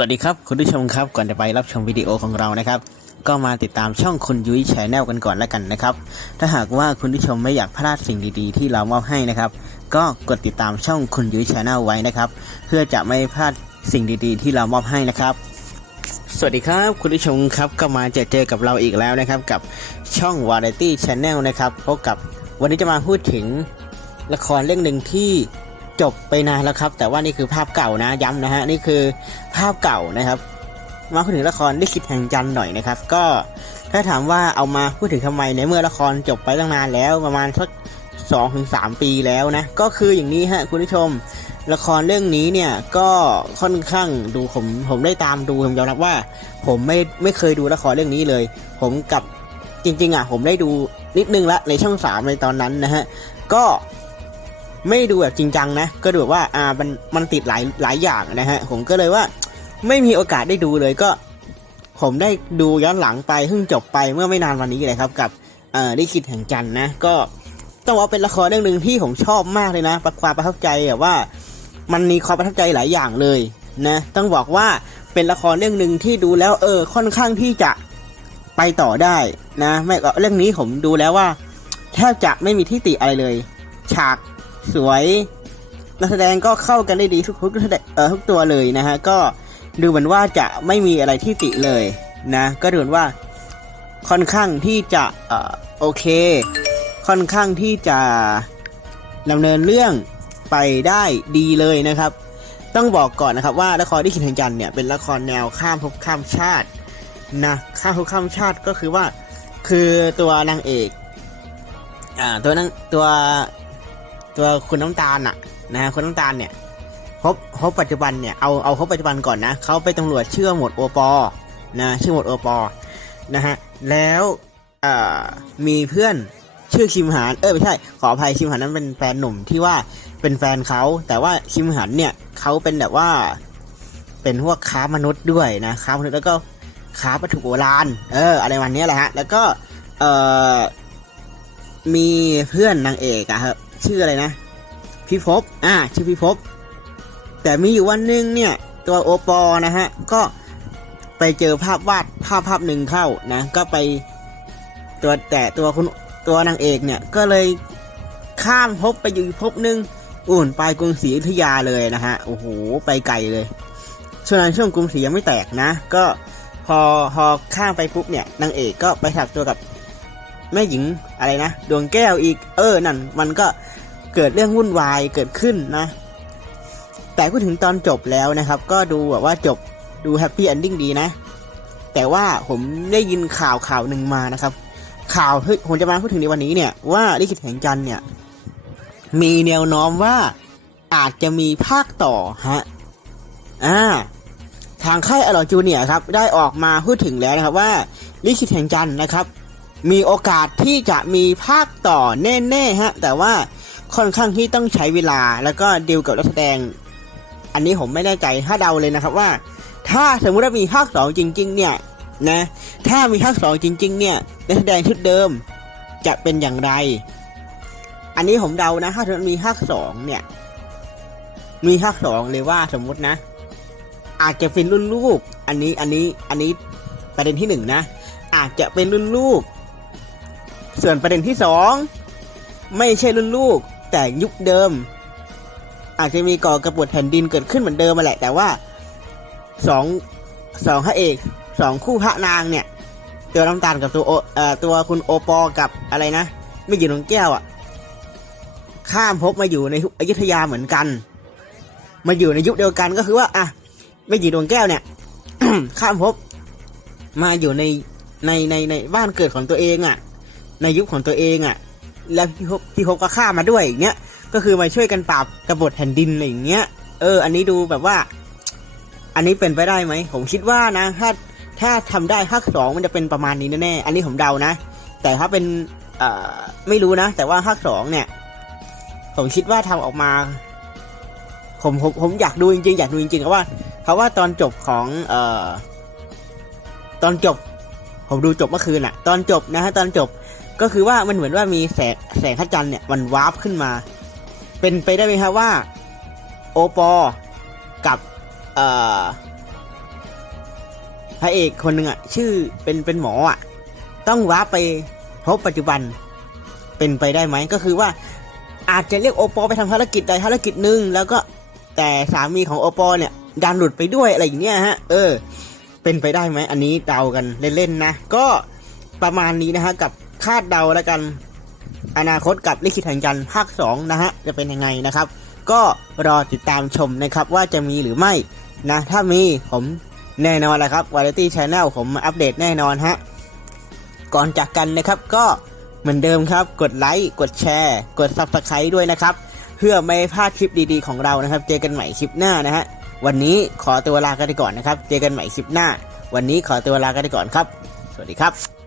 วัสดีครับคุณผู้ชมครับก่อนจะไปรับชมวิดีโอของเรานะครับ ก็มาติดตามช่องคุณยุ้ยแชนแนลกันก่อนแล้วกันนะครับ ถ้าหากว่าคุณผู้ชมไม่อยากพลาดสิ่งดีๆ ที่เรามอบให้นะครับ ก็กดติดตามช่องคุณยุ้ยแชนแนลไว้นะครับ เพื่อจะไม่พลาดสิ่งดีๆ ที่เรามอบให้นะครับ สวัสดีครับ คุณผู้ชมครับก็มาเจอเจอกับเราอีกแล้วนะครับ กับช่อง Variety Channel นะครับพบกับวันนี้จะมาพูดถึงละครเรื่องหนึ่งที่ จบไปนานแล้วครับ แต่ว่านี่คือภาพเก่านะย้ำนะฮะนี่คือภาพเก่านะครับ มาพูดถึงละครลิขิตแห่งจันหน่อยนะครับ ก็ถ้าถามว่าเอามาพูดถึงทำไมในเมื่อละครจบไปตั้งนานแล้วประมาณสักสองถึงสามปีแล้วนะ ก็คืออย่างนี้ฮะคุณผู้ชม ละครเรื่องนี้เนี่ยก็ค่อนข้างดูผมผมได้ตามดูผมยอมรับว่า ผมไม่ไม่เคยดูละครเรื่องนี้เลย ผมกับจริง ๆอะผมได้ดูนิดนึงละในช่องสามในตอนนั้นนะฮะก็ ไม่ดูแบบจริงจังนะ ก็ดูแบบว่าอ่ามันมันติดหลายหลายอย่างนะฮะผมก็เลยว่าไม่มีโอกาสได้ดูเลยก็ ผมได้ดูย้อนหลังไปเพิ่งจบไปเมื่อไม่นานวันนี้เลยครับกับเอ่อได้คิดแห่งจันนะ ก็ต้องบอกว่าเป็นละครเรื่องหนึ่งที่ผมชอบมากเลยนะประความประทับใจแบบว่า มันมีความประทับใจหลายอย่างเลยนะต้องบอกว่าเป็นละครเรื่องหนึ่งที่ดูแล้วเออค่อนข้างที่จะไปต่อได้นะไม่ก็เรื่องนี้ผมดูแล้วว่า แทบจะไม่มีที่ติอะไรเลย ฉาก สวยนักแสดงก็เข้ากันได้ดีทุกทุกเอ่อทุกตัวเลยนะฮะก็ดูเหมือนว่าจะไม่มีอะไรที่ติเลยนะ ก็ดูเหมือนว่าค่อนข้างที่จะเออโอเค ค่อนข้างที่จะดำเนินเรื่องไปได้ดีเลยนะครับ ต้องบอกก่อนนะครับว่าละครที่ขินแห่งจันเนี่ยเป็นละครแนวข้ามภพข้ามชาตินะข้ามภพข้ามชาติก็คือว่า คือตัวนางเอกอ่าตัวนางตัว ตัวคุณน้ำตาลอะนะคุณน้ำตาลเนี่ยพบพบปัจจุบันเนี่ยเอาเอาพบปัจจุบันก่อนนะเขาไปตำรวจเชื่อหมวดโอปอนะชื่อหมวดโอปอนะฮะแล้วมีเพื่อนชื่อคิมหานเออไม่ใช่ขออภัยคิมหานนั้นเป็นแฟนหนุ่มที่ว่าเป็นแฟนเขาแต่ว่าคิมหันเนี่ยเขาเป็นแบบว่า เป็นพวกค้ามนุษย์ด้วยนะค้ามนุษย์แล้วก็ค้าวัตถุโบราณเอออะไรวันนี้แหละฮะแล้วก็เออมีเพื่อนนางเอกอะครับ ชื่ออะไรนะพี่ภพอ่า ชื่อพี่ภพแต่มีอยู่วันหนึ่งเนี่ย ตัวโอปอนะฮะ ก็ไปเจอภาพวาดภาพภาพหนึ่งเข้านะ ก็ไปตัวแต่ตัวคุณตัวนางเอกเนี่ย ก็เลยข้ามภพไปอยู่อีกภพหนึ่งอุ่นไปกรุงศรีอยุธยาเลยนะฮะ โอ้โห ไปไกลเลย ช่วงนั้นช่วงกรุงศรียังไม่แตกนะ ก็พอพอข้ามไปปุ๊บเนี่ย นางเอกก็ไปถักตัวกับแม่หญิงอะไรนะ ดวงแก้วอีก เออ นั่น มันก็ เกิดเรื่องวุ่นวายเกิดขึ้นนะ แต่พูดถึงตอนจบแล้วนะครับ ก็ดูแบบว่าจบดูแฮปปี้เอนดิ้งดีนะ แต่ว่าผมได้ยินข่าวข่าวหนึ่งมานะครับ ข่าวเฮ้ยผมจะมาพูดถึงในวันนี้เนี่ยว่าลิขิตแห่งจันเนี่ย มีแนวโน้มว่าอาจจะมีภาคต่อฮะอ่าทางค่ายอร่อยจูเนียครับได้ออกมาพูดถึงแล้วนะครับว่าลิขิตแห่งจันนะครับ มีโอกาสที่จะมีภาคต่อแน่ๆฮะแต่ว่า ค่อนข้างที่ต้องใช้เวลาแล้วก็ดีลกับนักแสดง อันนี้ผมไม่แน่ใจถ้าเดาเลยนะครับว่า ถ้าสมมติว่ามีภาคสองจริง ๆ เนี่ยนะถ้ามีภาคสองจริง ๆ เนี่ยนักแสดงชุดเดิมจะเป็นอย่างไร อันนี้ผมเดานะถ้ามันมีภาคสองเนี่ย มีภาคสองเลยว่าสมมตินะ อาจจะเป็นรุ่นลูก อันนี้อันนี้อันนี้ประเด็นที่หนึ่งนะ อาจจะเป็นรุ่นลูก ส่วนประเด็นที่สองไม่ใช่รุ่นลูก แต่ยุคเดิม อาจจะมีก่อกระบฏแผ่นดินเกิดขึ้นเหมือนเดิมมาแหละ แต่ว่าสองสองพระเอกสองคู่พระนางเนี่ย ตัวน้ำตาลกับตัวโอเอ่อตัวคุณโอปอกับอะไรนะไม่กี่นงแก้วอะข้ามภพมาอยู่ในอยุธยาเหมือนกัน มาอยู่ในยุคเดียวกันก็คือว่าอะไม่กี่ดวงแก้วเนี่ยข้ามภพมาอยู่ในในในในบ้านเกิดของตัวเองอะ่ะ ในยุคของตัวเองอะ่ะ แล้วพี่ภพพี่ภพก็ข้ามาด้วยอย่างเงี้ยก็คือมาช่วยกันปราบกบฏแผ่นดินอะไรอย่างเงี้ยเออ อันนี้ดูแบบว่า อันนี้เป็นไปได้ไหมผมคิดว่านะถ้าถ้าทำได้ภาคสองมันจะเป็นประมาณนี้แน่ๆอันนี้ผมเดานะ แต่ถ้าเป็นเอ่อไม่รู้นะ แต่ว่าภาคสองเนี่ย ผมคิดว่าทำออกมา ผมผมผมอยากดูจริงๆอยากดูจริงๆเพราะว่าเพราะว่าตอนจบของเอ่อตอนจบ ผมดูจบเมื่อคืนอะตอนจบนะฮะตอนจบ ก็คือว่ามันเหมือนว่ามีแสงแสงพระจันทร์เนี่ยมันวาร์ปขึ้นมา เป็นไปได้ไหมครับว่า โอปอกับเอ่อพระเอกคนหนึ่งอะชื่อเป็นเป็นหมออะต้องวาร์ปไปพบปัจจุบัน เป็นไปได้ไหมก็คือว่า อาจจะเรียกโอปอไปทำภารกิจใดภารกิจหนึ่งแล้วก็แต่สามีของโอปอเนี่ยดันหลุดไปด้วยอะไรอย่างเงี้ยฮะ เออ เป็นไปได้ไหมอันนี้เดากันเล่นๆนะก็ประมาณนี้นะฮะกับ คาดเดาแล้วกัน อนาคตกับลิขิตแห่งจันทร์ภาค2นะฮะจะเป็นยังไงนะครับ ก็รอติดตามชมนะครับว่าจะมีหรือไม่นะ ถ้ามีผมแน่นอนแหละครับ Variety Channel ผมอัปเดตแน่นอนฮะก่อนจากกันนะครับก็เหมือนเดิมครับ กดไลค์กดแชร์ กด Subscribe ด้วยนะครับ เพื่อไม่ให้พลาดคลิปดีๆของเรานะครับ เจอกันใหม่คลิปหน้านะฮะวันนี้ขอตัวลากันไปก่อนนะครับ เจอกันใหม่คลิปหน้า วันนี้ขอตัวลากันไปก่อนครับ สวัสดีครับ